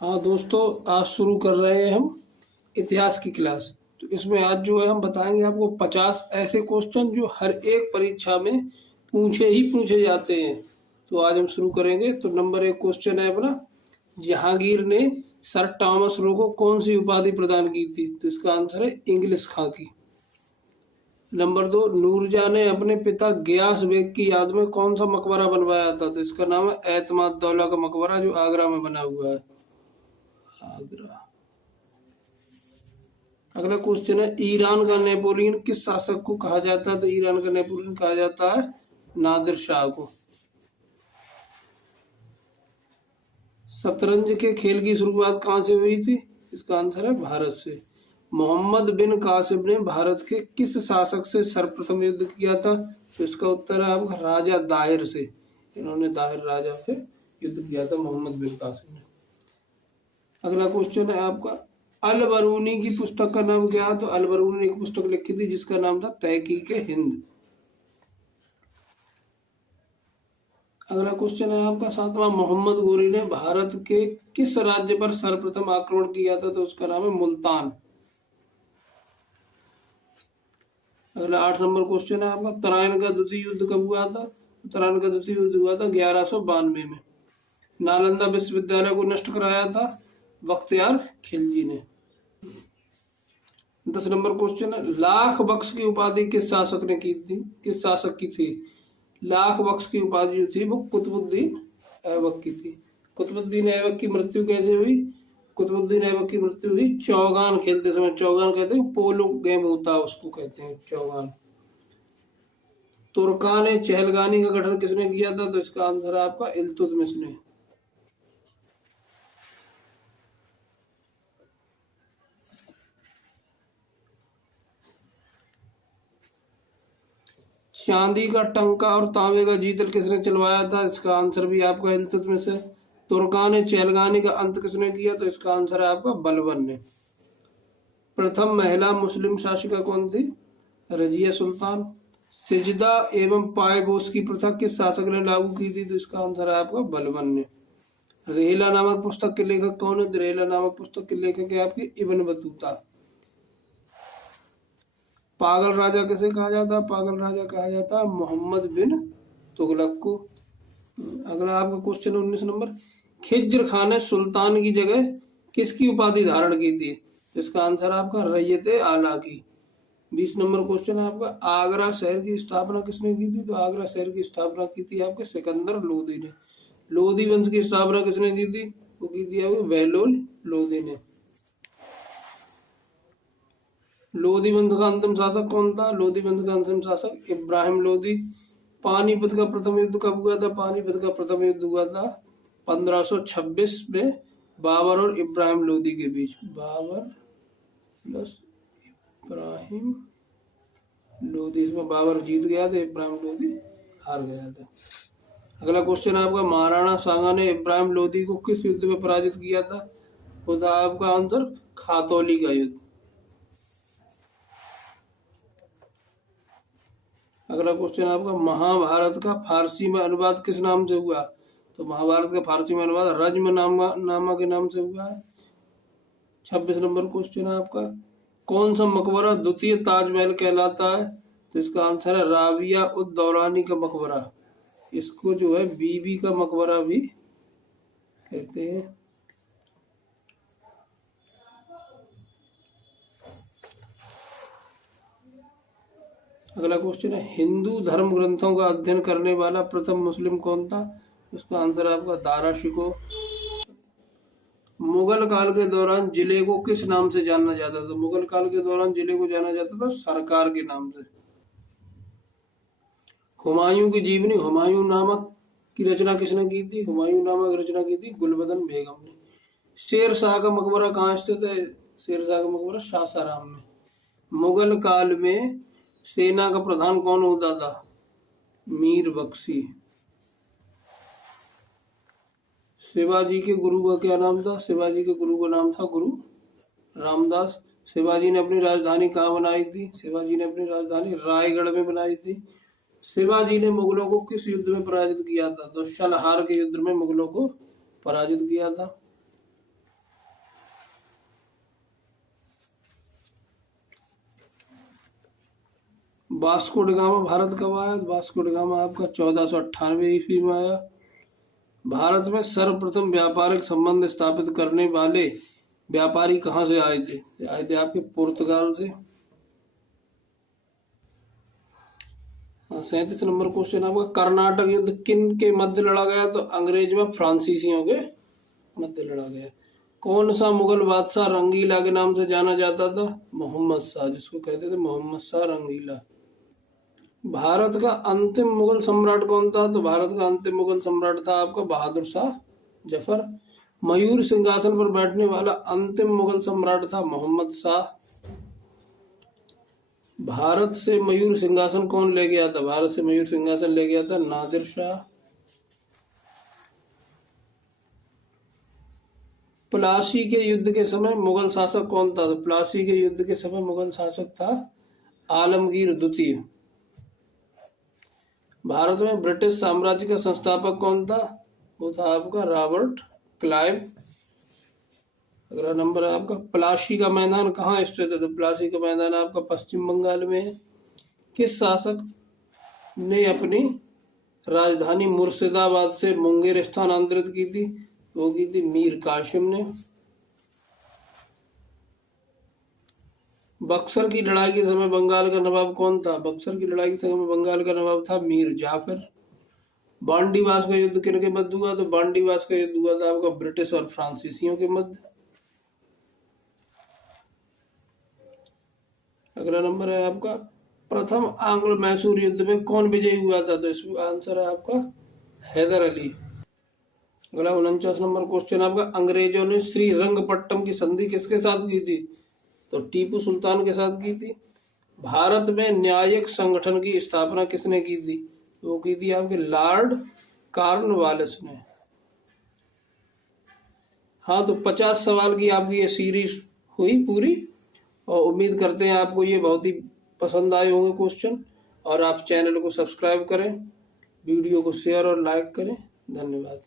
हाँ दोस्तों, आज शुरू कर रहे हैं हम इतिहास की क्लास। तो इसमें आज जो है हम बताएंगे आपको 50 ऐसे क्वेश्चन जो हर एक परीक्षा में पूछे जाते हैं। तो आज हम शुरू करेंगे। तो नंबर 1 क्वेश्चन है अपना, जहांगीर ने सर टॉमस रो को कौन सी उपाधि प्रदान की थी? तो इसका आंसर है इंग्लिश खां की। नंबर 2, नूरजहां ने अपने पिता गियास बेग की याद में कौन सा मकबरा बनवाया था? तो इसका नाम है एतमाद दौला का मकबरा, जो आगरा में बना हुआ है। आगरा। अगला क्वेश्चन है, ईरान का नेपोलियन किस शासक को कहा जाता है? तो ईरान का नेपोलियन कहा जाता है नादिर शाह को। शतरंज के खेल की शुरुआत कहाँ से हुई थी? इसका आंसर है भारत से। मोहम्मद बिन कासिम ने भारत के किस शासक से सर्वप्रथम युद्ध किया था? तो इसका उत्तर है आपका राजा दाहिर से। इन्होंने दाहिर राजा से युद्ध किया था, मोहम्मद बिन कासिम ने। अगला क्वेश्चन है आपका, अल बरूनी की पुस्तक का नाम क्या है? तो अल बरूनी ने एक पुस्तक लिखी थी जिसका नाम था तहकीक हिंद। अगला क्वेश्चन है आपका 7वां, मोहम्मद गोरी ने भारत के किस राज्य पर सर्वप्रथम आक्रमण किया था? तो उसका नाम है मुल्तान। अगला 8 नंबर क्वेश्चन है आपका, तराइन का द्वितीय युद्ध कब हुआ था? तराइन का द्वितीय युद्ध हुआ था 1192 में। नालंदा विश्वविद्यालय को नष्ट कराया था बख्तियार खिलजी ने। 10 नंबर क्वेश्चन है, लाख बख्श की उपाधि किस शासक ने की थी? किस शासक की थी? लाख बख्श की उपाधि जो थी वो कुतुबुद्दीन ऐबक की थी। कुतुबुद्दीन ऐबक की मृत्यु कैसे हुई? कुतुबुद्दीन ऐबक की मृत्यु हुई चौगान खेलते समय। चौगान कहते हैं पोलो गेम होता है, उसको कहते हैं चौगान। तुर्कान चहलगानी का गठन किसने किया था? तो इसका आंसर है आपका इल्तुतमिश ने। चांदी का टंका और तांबे का जीतल किसने चलवाया था? इसका आंसर भी आपका इल्तुतमिश है। तुर्कान चहलगानी का अंत किसने किया? तो इसका आंसर है आपका बलबन ने। प्रथम महिला मुस्लिम शासिका कौन थी? रजिया सुल्तान। सिजदा एवं पायबोस की प्रथा किस शासक ने लागू की थी? तो इसका आंसर है आपका बलबन ने। रेहला नामक पुस्तक के लेखक कौन है? रेहला नामक पुस्तक के लेखक है आपके इब्न बतूता। पागल राजा किसे कहा जाता है? पागल राजा कहा जाता है मोहम्मद बिन तुगलक को। अगला आपका क्वेश्चन 19 नंबर, खिज्र खान ने सुल्तान की जगह किसकी उपाधि धारण की थी? इसका आंसर आपका रैयत आला की। 20 नंबर क्वेश्चन है आपका, आगरा शहर की स्थापना किसने की थी? तो आगरा शहर की स्थापना की थी आपके सिकंदर लोदी ने। लोधी वंश की स्थापना किसने की थी? वो की थी आपके बहलोल लोदी ने। लोधी वंश का अंतिम शासक कौन था? लोधी वंश का अंतिम शासक इब्राहिम लोधी। पानीपत का प्रथम युद्ध कब हुआ था? पानीपत का प्रथम युद्ध हुआ था 1526 में बाबर और इब्राहिम लोधी के बीच। बाबर प्लस इब्राहिम लोधी, इसमें बाबर जीत गया था, इब्राहिम लोधी हार गया था। अगला क्वेश्चन आपका, महाराणा सांगा ने इब्राहिम लोधी को किस युद्ध में पराजित किया था? वो था आपका आंसर खातौली का युद्ध। अगला क्वेश्चन आपका, महाभारत का फारसी में अनुवाद किस नाम से हुआ? तो महाभारत का फारसी में अनुवाद रज्म नामा के नाम से हुआ है। 26 नंबर क्वेश्चन है आपका, कौन सा मकबरा द्वितीय ताजमहल कहलाता है? तो इसका आंसर है राबिया उद दौरानी का मकबरा। इसको जो है बीबी का मकबरा भी कहते हैं। अगला क्वेश्चन है, हिंदू धर्म ग्रंथों का अध्ययन करने वाला प्रथम मुस्लिम कौन था? इसका आंसर है आपका दारा शिकोह। मुगल काल के दौरान जिले को किस नाम से जाना जाता था? मुगल काल के दौरान जिले को जाना जाता था सरकार के नाम से। हुमायूं की जीवनी हुमायूं नामक की रचना किसने की थी? हुमायूं नामक रचना की थी गुलबदन बेगम ने। शेर शाह का मकबरा कहाँ स्थित है? शेर शाह का मकबरा सासाराम में। मुगल काल में सेना का प्रधान कौन होता था? मीर बख्शी। शिवाजी के गुरु का क्या नाम था? शिवाजी के गुरु का नाम था गुरु रामदास। शिवाजी ने अपनी राजधानी कहाँ बनाई थी? शिवाजी ने अपनी राजधानी रायगढ़ में बनाई थी। शिवाजी ने मुगलों को किस युद्ध में पराजित किया था? तो शलहार के युद्ध में मुगलों को पराजित किया था। वास्को ड गामा भारत कब आया? वास्को ड गामा आपका 1498 ईस्वी में आया। भारत में सर्वप्रथम व्यापारिक संबंध स्थापित करने वाले व्यापारी कहाँ से आए थे? आए थे आपके पुर्तगाल से। 37 नंबर क्वेश्चन आपका, कर्नाटक युद्ध किन के मध्य लड़ा गया? तो अंग्रेज व फ्रांसीसियों के मध्य लड़ा गया। कौन सा मुगल बादशाह रंगीला के नाम से जाना जाता था? मोहम्मद शाह, जिसको कहते थे मोहम्मद शाह रंगीला। भारत का अंतिम मुगल सम्राट कौन था? तो भारत का अंतिम मुगल सम्राट था आपका बहादुर शाह जफर। मयूर सिंहासन पर बैठने वाला अंतिम मुगल सम्राट था मोहम्मद शाह। भारत से मयूर सिंहासन कौन ले गया था? भारत से मयूर सिंहासन ले गया था नादिर शाह। प्लासी के युद्ध के समय मुगल शासक कौन था? तो प्लासी के युद्ध के समय मुगल शासक था आलमगीर द्वितीय। भारत में ब्रिटिश साम्राज्य का संस्थापक कौन था? वो था आपका रॉबर्ट क्लाइव। अगला नंबर है आपका, प्लासी का मैदान कहाँ स्थित है? तो प्लासी का मैदान आपका पश्चिम बंगाल में है। किस शासक ने अपनी राजधानी मुर्शिदाबाद से मुंगेर स्थानांतरित की थी? वो की थी मीर कासिम ने। बक्सर की लड़ाई के समय बंगाल का नवाब कौन था? बक्सर की लड़ाई के समय बंगाल का नवाब था मीर जाफर। बांडीवास का युद्ध किनके मध्य हुआ? तो बांडीवास का युद्ध हुआ था आपका ब्रिटिश और फ्रांसीसियों के मध्य। अगला नंबर है आपका, प्रथम आंग्ल मैसूर युद्ध में कौन विजयी हुआ था? तो इसका आंसर है आपका हैदर अली। अगला 49 नंबर क्वेश्चन आपका, अंग्रेजों ने श्रीरंगपट्टम की संधि किसके साथ की थी? तो टीपू सुल्तान के साथ की थी। भारत में न्यायिक संगठन की स्थापना किसने की थी? वो की थी आपके लॉर्ड कॉर्नवालिस ने। हाँ, तो 50 सवाल की आपकी ये सीरीज हुई पूरी, और उम्मीद करते हैं आपको ये बहुत ही पसंद आए होंगे क्वेश्चन। और आप चैनल को सब्सक्राइब करें, वीडियो को शेयर और लाइक करें। धन्यवाद।